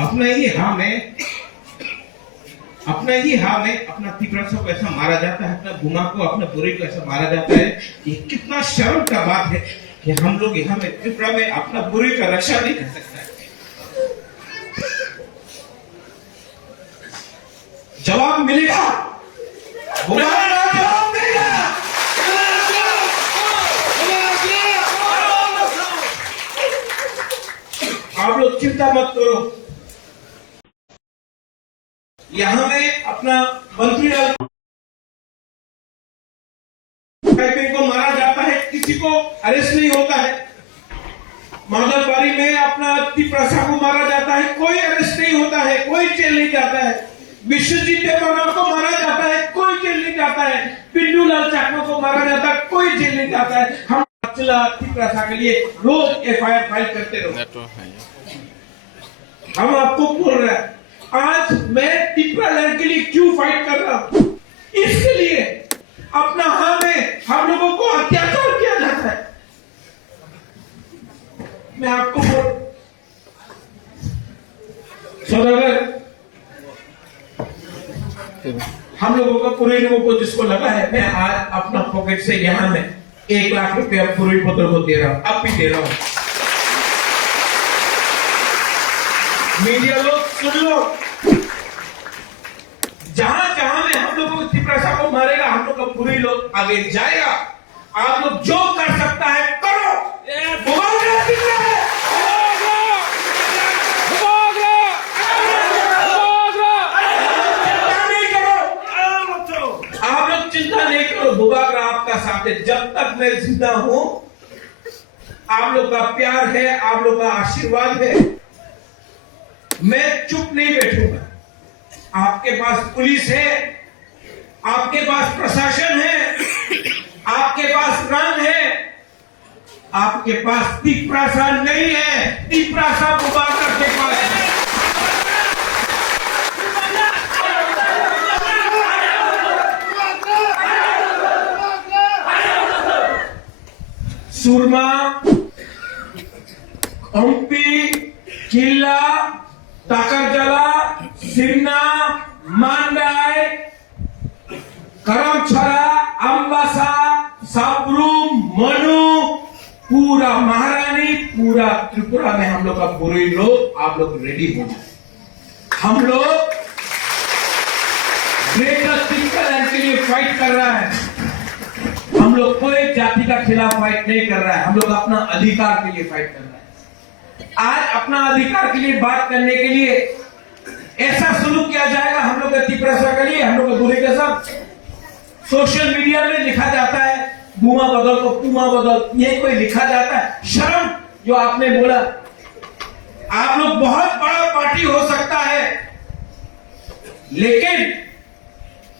अपना ही हाँ में अपना तीव्रता को ऐसा मारा जाता है, अपना गुमा को, अपना बुरे को ऐसा मारा जाता है। ये कितना शर्म का बात है कि हम लोग यहाँ में त्रिपुरा में अपना बुरे का रक्षा नहीं कर सकता है। जवाब मिलेगा, जवाब मिलेगा। आप लोग चिंता मत करो, यहाँ में अपना मंत्री को मारा जाता है, किसी को अरेस्ट नहीं होता है। माधवबाड़ी में अपना तिप्रसा को मारा जाता है, कोई अरेस्ट नहीं होता है, कोई जेल नहीं जाता है। विश्वजीत देववर्मा को मारा जाता है, कोई जेल नहीं जाता है। पिंडू लाल चाकमा को मारा जाता है, कोई जेल नहीं जाता है। हम तिप्रसा के लिए रोज एफआईआर फाइल करते रहो। हम आपको बोल रहे हैं, आज मैं तिपरा लैंड के लिए क्यों फाइट कर रहा हूं? इसके लिए अपना हाँ में हम लोगों को अत्याचार किया जाता है। मैं आपको सौदागर, हम लोगों का पूरे लोगों को जिसको लगा है, मैं आज अपना पॉकेट से यहां में 1 लाख रुपया पूरी पुत्र को दे रहा हूं, अब भी दे रहा हूं। मीडिया लोग सुन लो, जहां जहां में हम लोगों को तिप्रसा को मारेगा, हम लोग का पूरी लोग आगे जाएगा। आप लोग जो कर सकता है करो। आप लोग चिंता नहीं करो, बुबागरा आपका साथ है। जब तक मैं जिंदा हूं, आप लोग का प्यार है, आप लोग का आशीर्वाद है, मैं चुप नहीं बैठूंगा। आपके पास पुलिस है, आपके पास प्रशासन है, आपके पास रंग है, आपके पास तिप्रसा नहीं है। तिप्रसा बुबागरा के पास है। सुरमा, हम्पी, किला, टाकरजला, सिन्ना, मांडाई, करमछरा, अंबासा, साबरूम, मनु, पूरा महारानी, पूरा त्रिपुरा में हम लोग का पूरे लोग, आप लोग रेडी हो जाए। हम लोग ग्रेटर तिब्बत लैंड के लिए फाइट कर रहा है। हम लोग कोई जाति का खिलाफ फाइट नहीं कर रहा है, हम लोग अपना अधिकार के लिए फाइट कर रहा है। आज अपना अधिकार के लिए बात करने के लिए ऐसा शुरू किया जाएगा हम लोग का तिप्रसा के लिए, हम लोग का बुरे के साथ सोशल मीडिया में लिखा जाता है, बुआ बदल को पुमा बदल, ये कोई लिखा जाता है। शर्म जो आपने बोला, आप लोग बहुत बड़ा पार्टी हो सकता है, लेकिन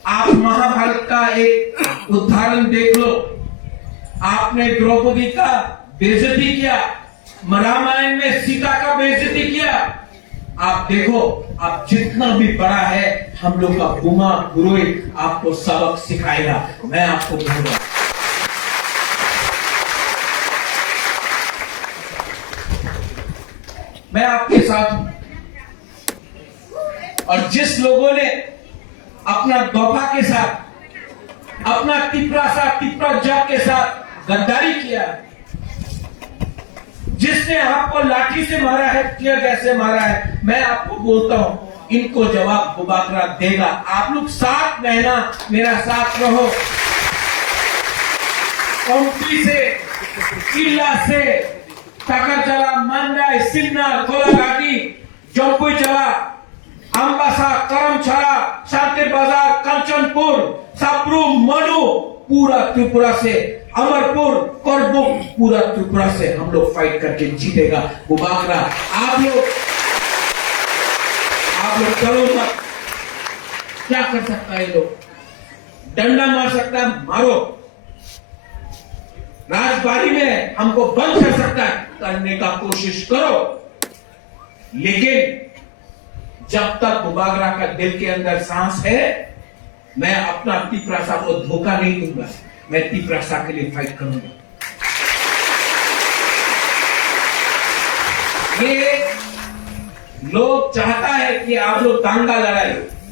आप महाभारत का एक उदाहरण देख लो। आपने द्रौपदी का बेइज्जती किया, रामायण में सीता का बेइज्जती किया। आप देखो, आप जितना भी बड़ा है, हम लोग का गुमा पुरोहित आपको सबक सिखाएगा। मैं आपको बोलूंगा, मैं आपके साथ हूं। और जिस लोगों ने अपना दोफा के साथ, अपना तिपरा जग के साथ गद्दारी किया, जिसने आपको लाठी से मारा है, टीयर गैस से मारा है, मैं आपको बोलता हूं, इनको जवाब बुबागरा देगा। आप लोग 7 महीना मेरा साथ रहो। कंपनी से, किला से, टाकरजला, मंडाई, सिन्ना, गोलाघाटी, जम्पुईचला, अंबासा, करमछरा, शांति बाजार, कंचनपुर, साबरूम, मनु, पूरा त्रिपुरा से, अमरपुर, करबुक, पूरा त्रिपुरा से हम लोग फाइट करके जीतेगा। बुबागरा आप लोग करो मत। क्या कर सकता है? लोग डंडा मार सकता है, मारो। राजबाड़ी में हमको बंद कर सकता है, करने का कोशिश करो। लेकिन जब तक बुबागरा का दिल के अंदर सांस है, मैं अपना तिप्रसा को धोखा नहीं दूंगा। मैं तिप्रसा के लिए फाइट करूंगा। ये लोग चाहता है कि आप लोग दांगा लड़ाई,